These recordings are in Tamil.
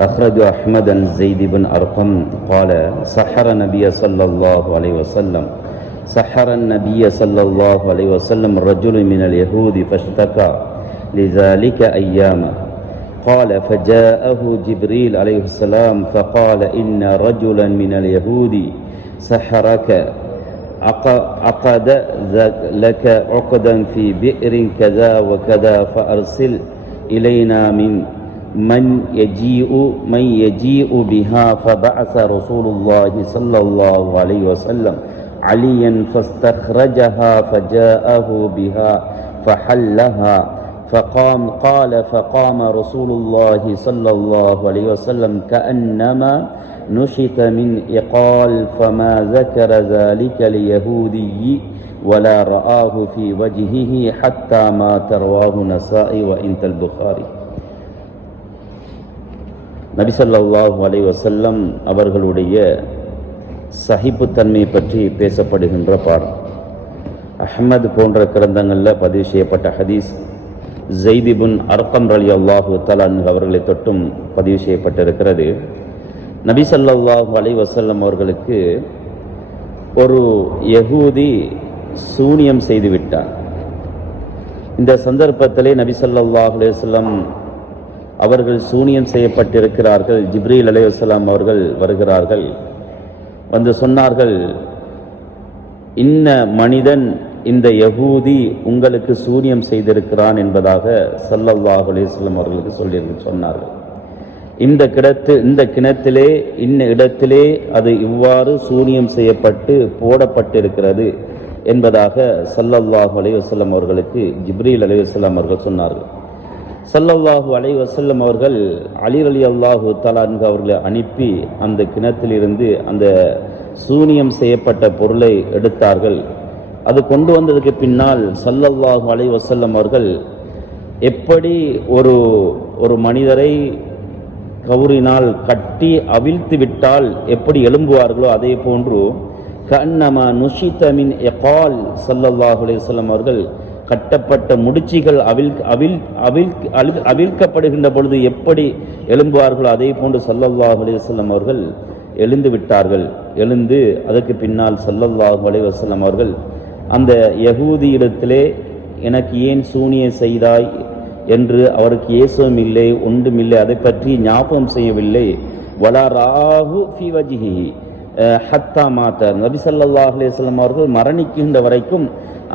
أخرج أحمد عن زيد بن أرقم قال سحر النبي صلى الله عليه وسلم سحر النبي صلى الله عليه وسلم رجل من اليهود فاشتكى لذلك أياما قال فجاءه جبريل عليه السلام فقال إن رجلا من اليهود سحرك عقد لك عقدا في بئر كذا وكذا فأرسل إلينا من يجيء بها فبعث رسول الله صلى الله عليه وسلم عليا فاستخرجها فجاءه بها فحلها فقام رسول الله صلى الله عليه وسلم كأنما نشط من إقال فما ذكر ذلك ليهودي ولا رآه في وجهه حتى ما رواه النسائي وإنت البخاري. நபி ஸல்லல்லாஹு அலைஹி வஸல்லம் அவர்களுடைய சகிப்புத்தன்மை பற்றி பேசப்படுகின்ற பாடம். அஹ்மத் போன்ற கிரந்தங்களில் பதிவு செய்யப்பட்ட ஹதீஸ் ஸைத் இப்னு அர்கம் ரலியல்லாஹு தஆலா அவர்களை தொட்டும் பதிவு செய்யப்பட்டிருக்கிறது. நபி ஸல்லல்லாஹு அலைஹி வஸல்லம் அவர்களுக்கு ஒரு யகூதி சூனியம் செய்து விட்டார். இந்த சந்தர்ப்பத்திலே நபி ஸல்லல்லாஹு அலைஹி வஸல்லம் அவர்கள் சூனியம் செய்யப்பட்டிருக்கிறார்கள். ஜிப்ரீல் அலைஹிஸ்ஸலாம் அவர்கள் வருகிறார்கள். வந்து சொன்னார்கள், இன்ன மனிதன் இந்த யகூதி உங்களுக்கு சூனியம் செய்திருக்கிறான் என்பதாக ஸல்லல்லாஹு அலைஹி வஸல்லம் அவர்களுக்கு சொன்னார்கள். இந்த கிணத்திலே இன்ன இடத்திலே அது இவ்வாறு சூனியம் செய்யப்பட்டு போடப்பட்டிருக்கிறது என்பதாக ஸல்லல்லாஹு அலைஹி வஸல்லம் அவர்களுக்கு ஜிப்ரீல் அலைஹிஸ்ஸலாம் அவர்கள் சொன்னார்கள். ஸல்லல்லாஹு அலைஹி வஸல்லம் அவர்கள் அலி ரலியல்லாஹு தஆலா அவர்களை அனுப்பி அந்த கிணத்திலிருந்து அந்த சூனியம் செய்யப்பட்ட பொருளை எடுத்தார்கள். அது கொண்டு வந்ததுக்கு பின்னால் ஸல்லல்லாஹு அலைஹி வஸல்லம் அவர்கள் எப்படி ஒரு மனிதரை கவுரினால் கட்டி அவிழ்த்து விட்டால் எப்படி எழும்புவார்களோ அதே போன்று கன்னமா நுஷித மின் இகால் ஸல்லல்லாஹு அலைஹி வஸல்லம் அவர்கள் கட்டப்பட்ட முடிச்சுகள் அவிழ்க்கப்படுகின்ற பொழுது எப்படி எழும்புவார்களோ அதே போன்று ஸல்லல்லாஹு அலைஹி வஸல்லம் அவர்கள் எழுந்து விட்டார்கள். எழுந்து அதற்கு பின்னால் ஸல்லல்லாஹு அலைஹி வஸல்லம் அவர்கள் அந்த யகூதியிடத்திலே எனக்கு ஏன் சூனியம் செய்தாய் என்று அவருக்கு ஏசவும் இல்லை, ஒன்றும் இல்லை, அதை பற்றி ஞாபகம் செய்யவில்லை. வலா ராஹு ஃபி வஜ்ஹிஹி ஹத்தா மாத. நபி ஸல்லல்லாஹு அலைஹி வஸல்லம் அவர்கள் மரணிக்கின்ற வரைக்கும்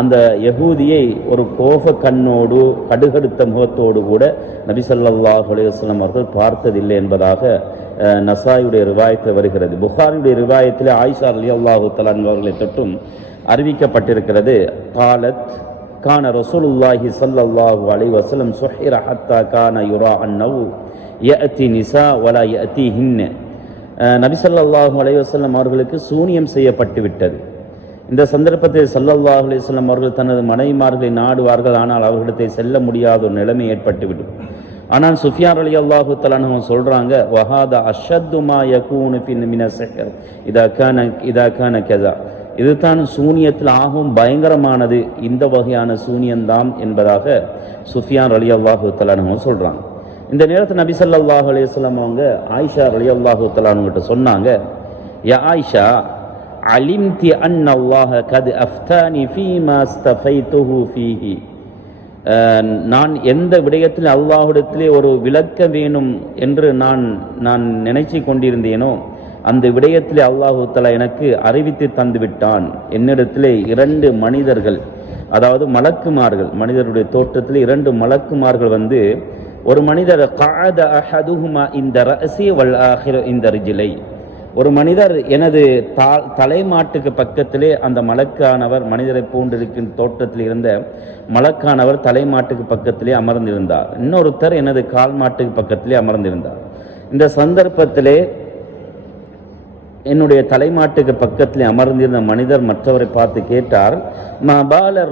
அந்த யகூதியை ஒரு கோப கண்ணோடு கடுகடுத்த முகத்தோடு கூட நபி ஸல்லல்லாஹு அலைஹி வஸல்லம் அவர்கள் பார்த்ததில்லை என்பதாக நசாயுடைய ரிவாயத்தில் வருகிறது. புகாரியுடைய ரிவாயத்தில் ஆயிஷா ரலியல்லாஹு தஆலா அவர்களை தொட்டும் அறிவிக்கப்பட்டிருக்கிறது. காலத் கான ரசூலுல்லாஹி ஸல்லல்லாஹு அலைஹி வஸல்லம் சுஹிர ஹத்தா கான யுரா அன்னஹு யஅதி நிசா வலா யஅதிஹின்ன. நபி ஸல்லல்லாஹு அலைஹி வஸல்லம் அவர்களுக்கு சூனியம் செய்யப்பட்டு விட்டது. இந்த சந்தர்ப்பத்தில் ஸல்லல்லாஹு அலைஹி வஸல்லம் அவர்கள் தனது மனைவிமார்களை நாடுவார்கள், ஆனால் அவர்களிடத்தை செல்ல முடியாத ஒரு நிலைமை ஏற்பட்டுவிடும். ஆனால் சுஃபியான் ரலியல்லாஹு தஆலா அன்ஹு சொல்றாங்க, வஹாதா அஷத்து மா யகூனு மின ஸஹர் இதா கான கஸா. இதுதான் சூனியத்தில் ஆகும் பயங்கரமானது, இந்த வகையான சூனியம்தான் என்பதாக சுஃபியான் ரலியல்லாஹு தஆலா அன்ஹு சொல்றாங்க. இந்த நேரத்தில் நபி ஸல்லல்லாஹு அலைஹி வஸல்லம் அவங்க ஆயிஷா ரலியல்லாஹு தஆலா அன்ஹுட்ட சொன்னாங்க, யா ஆயிஷா அலிம்தி அன்னல்லாஹ கத் அஃப்தானி ஃபீமா ஸ்தஃபைதுஹு ஃபீஹி. நான் எந்த விடயத்தில் அல்லாஹ்விடத்திலே ஒரு விளக்க வேணும் என்று நான் நினைச்சு கொண்டிருந்தேனோ அந்த விடயத்திலே அல்லாஹு தஆலா எனக்கு அறிவித்து தந்து விட்டான். என்னிடத்திலே 2 மனிதர்கள், அதாவது மலக்குமார்கள், மனிதருடைய தோற்றத்தில் 2 மலக்குமார்கள் வந்து, ஒரு மனிதர் கஅத அஹதுஹுமா இந்த ரஅஸி வல் ஆஹிரு இந்த ரிஜ்லை. ஒரு மனிதர் எனது தலைமாட்டுக்கு பக்கத்திலே அந்த மலக்கானவர், மனிதரை போன்றிருக்கும் தோற்றத்தில் இருந்த மலக்கானவர் தலைமாட்டுக்கு பக்கத்திலே அமர்ந்திருந்தார். இன்னொருத்தர் எனது கால் மாட்டுக்கு பக்கத்திலே அமர்ந்திருந்தார். இந்த சந்தர்ப்பத்திலே என்னுடைய தலைமாட்டுக்கு பக்கத்திலே அமர்ந்திருந்த மனிதர் மற்றவரை பார்த்து கேட்டார், மாபால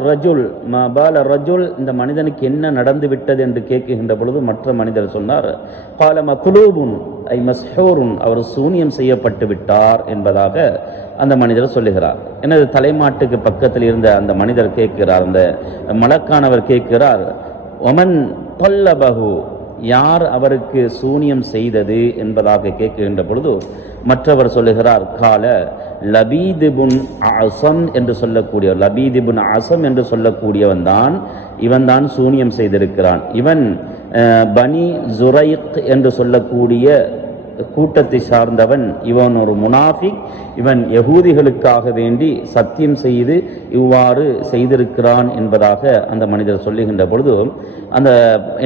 ரஜுல், இந்த மனிதனுக்கு என்ன நடந்து விட்டது என்று கேட்கின்ற பொழுது மற்ற மனிதர் சொன்னார், காலம குலூபுன் ஐ மஸ்ஹூருன், அவர் சூனியம் செய்யப்பட்டு விட்டார் என்பதாக அந்த மனிதர் சொல்லுகிறார். எனது தலைமாட்டுக்கு பக்கத்தில் இருந்த அந்த மனிதர் கேட்கிறார், அந்த மலக்கானவர் கேட்கிறார், ஒமன் தொல்லபகு, யார் அவருக்கு சூனியம் செய்தது என்பதாக கேட்கின்ற பொழுது மற்றவர் சொல்லுகிறார், கால லபீதிபுன் அசம் என்று சொல்லக்கூடிய லபீதிபுன் அசம் என்று சொல்லக்கூடியவன் தான், இவன் தான் சூனியம் செய்திருக்கிறான். இவன் பனி ஜுரைக் என்று சொல்லக்கூடிய கூட்டத்தை சார்ந்தவன். இவன் ஒரு முனாஃபிக். இவன் யகூதிகளுக்காக வேண்டி சத்தியம் செய்து இவ்வாறு செய்திருக்கிறான் என்பதாக அந்த மனிதர் சொல்லுகின்ற பொழுது, அந்த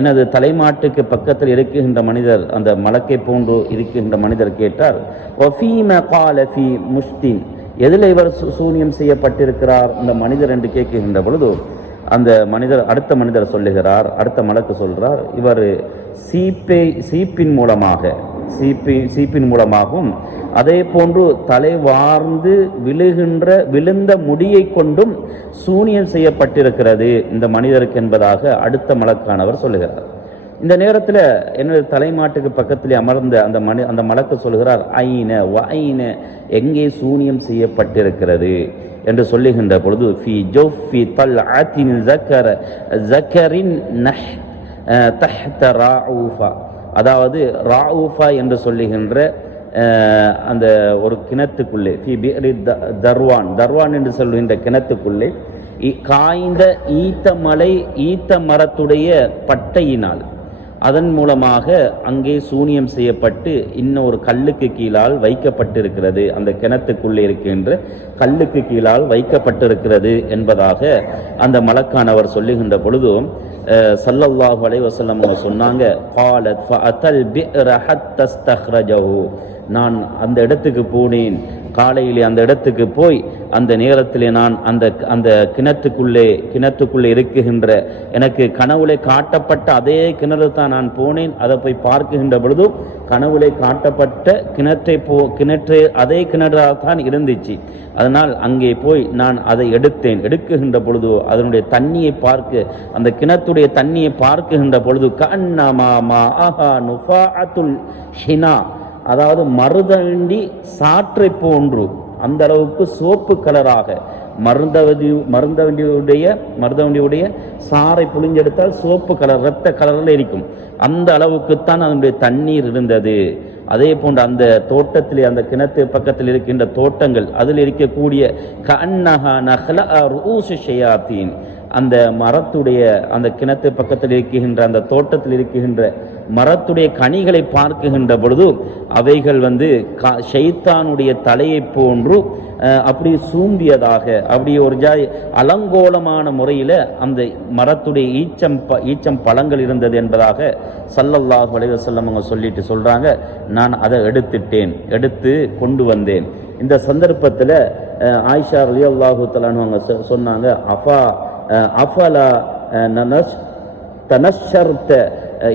எனது தலைமாட்டுக்கு பக்கத்தில் இருக்குகின்ற மனிதர், அந்த மலக்கை போன்று இருக்கின்ற மனிதர் கேட்டார், எதில் இவர் சூனியம் செய்யப்பட்டிருக்கிறார் இந்த மனிதர் என்று கேட்கின்ற பொழுது அந்த மனிதர், அடுத்த மனிதர் சொல்லுகிறார், அடுத்த மலக்கு சொல்றார், இவர் சீப்பின் மூலமாகவும் அதே போன்று தலை வார்ந்து விழுந்த முடியை கொண்டும் சூனியம் செய்யப்பட்டிருக்கிறது இந்த மனிதருக்கு என்பதாக அடுத்த மலக்கானவர் சொல்லுகிறார். இந்த நேரத்தில் என்னுடைய தலைமாட்டுக்கு பக்கத்திலே அமர்ந்த அந்த மலக்கு சொல்கிறார், ஐன எங்கே சூனியம் செய்யப்பட்டிருக்கிறது என்று சொல்லுகின்ற பொழுது, ஃபி ஜௌஃபி தல்அத்தின் ஸக்கரின் தஹ்த ராஊஃபா, அதாவது ராஊஃபா என்று சொல்லுகின்ற அந்த ஒரு கிணத்துக்குள்ளே, ஃபி பிரி தர்வான் என்று சொல்லுகின்ற கிணத்துக்குள்ளே காய்ந்த ஈத்த மரத்துடைய பட்டையினால் அதன் மூலமாக அங்கே சூனியம் செய்யப்பட்டு இன்னொரு கல்லுக்கு கீழால் வைக்கப்பட்டிருக்கிறது, அந்த கிணத்துக்குள்ளே இருக்கின்ற கல்லுக்கு கீழால் வைக்கப்பட்டிருக்கிறது என்பதாக அந்த மலக்கானவர் சொல்லுகின்ற பொழுதும் ஸல்லல்லாஹு அலைஹி வஸல்லம் அவங்க சொன்னாங்க, காலத் ஃபஅதல் பி'r ஹத்தா இஸ்தக்ரஜஹு, நான் அந்த இடத்துக்கு போனேன், காலையிலே அந்த இடத்துக்கு போய் அந்த நேரத்திலே நான் அந்த கிணற்றுக்குள்ளே இருக்குகின்ற எனக்கு கனவுலே காட்டப்பட்ட அதே கிணறு தான் நான் போனேன். அதை போய் பார்க்குகின்ற பொழுது கனவுலே காட்டப்பட்ட கிணற்றை அதே கிணறாக தான் இருந்துச்சு. அதனால் அங்கே போய் நான் அதை எடுக்குகின்ற பொழுது அதனுடைய தண்ணியை பார்க்க, அந்த கிணத்துடைய தண்ணியை பார்க்குகின்ற பொழுது கன்னமா மாஹா நுஃபாஅத்துல் ஹினா, அதாவது மருதண்டி சாற்றை போன்று அந்த அளவுக்கு சோப்பு கலராக, மருதவண்டியுடைய சாறை புழிஞ்செடுத்தால் சோப்பு கலர், இரத்த கலரில் இருக்கும், அந்த அளவுக்குத்தான் அதனுடைய தண்ணீர் இருந்தது. அதே போன்று அந்த தோட்டத்திலே, அந்த கிணத்து பக்கத்தில் இருக்கின்ற தோட்டங்கள், அதில் இருக்கக்கூடிய கன்னஹா நஹ்லா ரூஸு ஷயாத்தீன், அந்த மரத்துடைய, அந்த கிணத்து பக்கத்தில் இருக்கின்ற அந்த தோட்டத்தில் இருக்கின்ற மரத்துடைய கனிகளை பார்க்குகின்ற பொழுது அவைகள் ஷைத்தானுடைய தலையை போன்று அப்படி சூம்பியதாக, அப்படி ஒரு அலங்கோலமான முறையில் அந்த மரத்துடைய ஈச்சம் பழங்கள் இருந்தது என்பதாக ஸல்லல்லாஹு அலைஹி வஸல்லம் அவங்க சொல்றாங்க. நான் அதை எடுத்து கொண்டு வந்தேன். இந்த சந்தர்ப்பத்தில் ஆயிஷா ரலியல்லாஹு தஆலா அவங்க சொன்னாங்க, அஃபலா தனஷர்த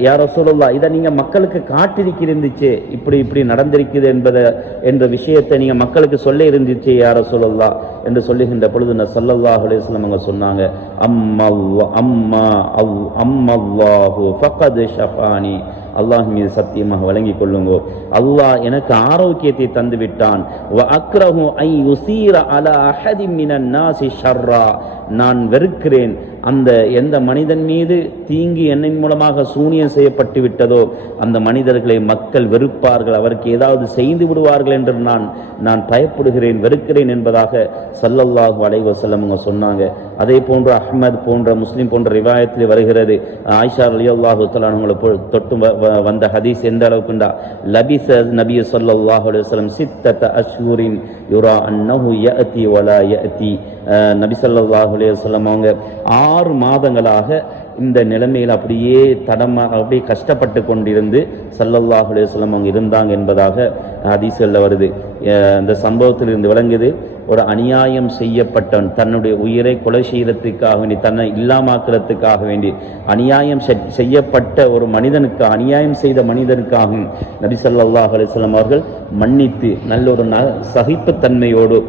யா ரசூலுல்லாஹ், இதை நீங்க மக்களுக்கு காட்டிருக்கிருந்துச்சு, இப்படி நடந்திருக்குது என்ற விஷயத்தை நீங்க மக்களுக்கு சொல்ல இருந்துச்சு யா ரசூலுல்லாஹ் என்று சொல்லுகின்ற பொழுது ஸல்லல்லாஹு அலைஹி வஸல்லம் அவங்க சொன்னாங்க, அம்மல்லாஹு ஃபக்கத் ஷஃபானி, அல்லாஹ் மீது சத்தியமாக வழங்கிக் கொள்ளுங்கோ, அல்லாஹ் எனக்கு ஆரோக்கியத்தை தந்து விட்டான். வ அக்ரஹு ஐ யுஸீர அலா அஹதி மினன் நாஸி ஷர்ரா, நான் வெறுக்கிறேன் அந்த எந்த மனிதன் மீது தீங்கு என்னின் மூலமாக சூனியம் செய்யப்பட்டு விட்டதோ அந்த மனிதர்களை மக்கள் வெறுப்பார்கள், அவருக்கு ஏதாவது செய்து விடுவார்கள் என்று நான் பயப்படுகிறேன், வெறுக்கிறேன் என்பதாக ஸல்லல்லாஹு அலைஹி வஸல்லம் அவங்க சொன்னாங்க. அதே போன்று அஹ்மத் போன்ற, முஸ்லிம் போன்ற ரிவாயத்தில் வருகிறது, ஆயிஷா ரலியல்லாஹு தஆலா அவங்களை தொட்டு வந்த ஹதீஸ் எந்த அளவுக்குண்டா, லபிஸ நபி ஸல்லல்லாஹு அலைஹி வஸல்லம் சித்தத அஷ்ஹுரின் யுரா அன்னஹு யஅதி வலா யஅதி, நபி ஸல்லல்லாஹு அலைஹி வஸல்லம் அவங்க 6 மாதங்களாக இந்த நிலைமையில் அப்படியே அப்படியே கஷ்டப்பட்டு கொண்டிருந்து ஸல்லல்லாஹு அலைஹி வஸல்லம் அவங்க இருந்தாங்க என்பதாக ஹதீஸ்களில் வருது. இந்த சம்பவத்தில் இருந்து விளங்குது, ஒரு அநியாயம் செய்யப்பட்டவன், தன்னுடைய உயிரை கொலை செய்யறதுக்காக வேண்டி, தன்னை இல்லாமாக்குறதுக்காக வேண்டி அநியாயம் செய்யப்பட்ட ஒரு மனிதனுக்கு, அநியாயம் செய்த மனிதனுக்காகவும் நபி ஸல்லல்லாஹு அலைஹி வஸல்லம் அவர்கள் மன்னித்து நல்ல ஒரு சகிப்புத்தன்மையோடு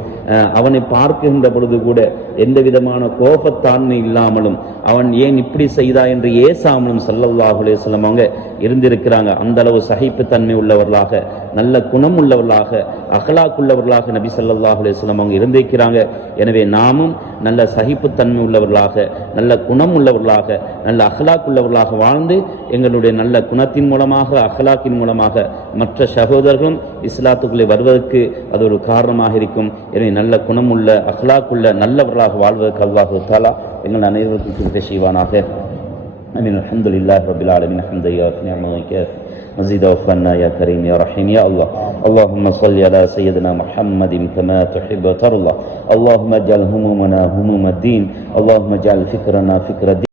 அவனை பார்க்கின்ற பொழுது கூட எந்த விதமான கோபத்தாண்மை இல்லாமலும், அவன் ஏன் இப்படி செய்தா என்று ஏசாமலும் ஸல்லல்லாஹு அலைஹி வஸல்லம் அவங்க இருந்திருக்கிறாங்க. அந்த அளவு சகிப்புத்தன்மை உள்ளவர்களாக, நல்ல குணம் உள்ளவர்களாக, அகலாக்குள்ளவர்களாக நபி ஸல்லல்லாஹு அலைஹி வஸல்லம் அவங்க இருந்திருக்கிறாங்க. எனவே நாமும் நல்ல சகிப்புத்தன்மை உள்ளவர்களாக, நல்ல குணம் உள்ளவர்களாக, நல்ல அகலாக்குள்ளவர்களாக வாழ்ந்து எங்களுடைய நல்ல குணத்தின் மூலமாக, அகலாக்கின் மூலமாக மற்ற சகோதரர்களும் இஸ்லாத்துக்குள்ளே வருவதற்கு அது ஒரு காரணமாக இருக்கும். எனவே நல்ல குணமுள்ள அகலாக்குள்ள நல்லவர்களாக வாழ்வதற்கு அல்லாஹு தஆலா எங்கள் அனைவருக்கும் கிருபை செய்வானாக. آمين. الحمد لله رب العالمين حمدا يوافي نعمه ويكافئ مزيد وفنا يا كريم يا رحيم يا الله. اللهم صل على سيدنا محمد كما تحب وترضى. اللهم اجعل همومنا هموم الدين. اللهم اجعل فكرنا فكر الدين.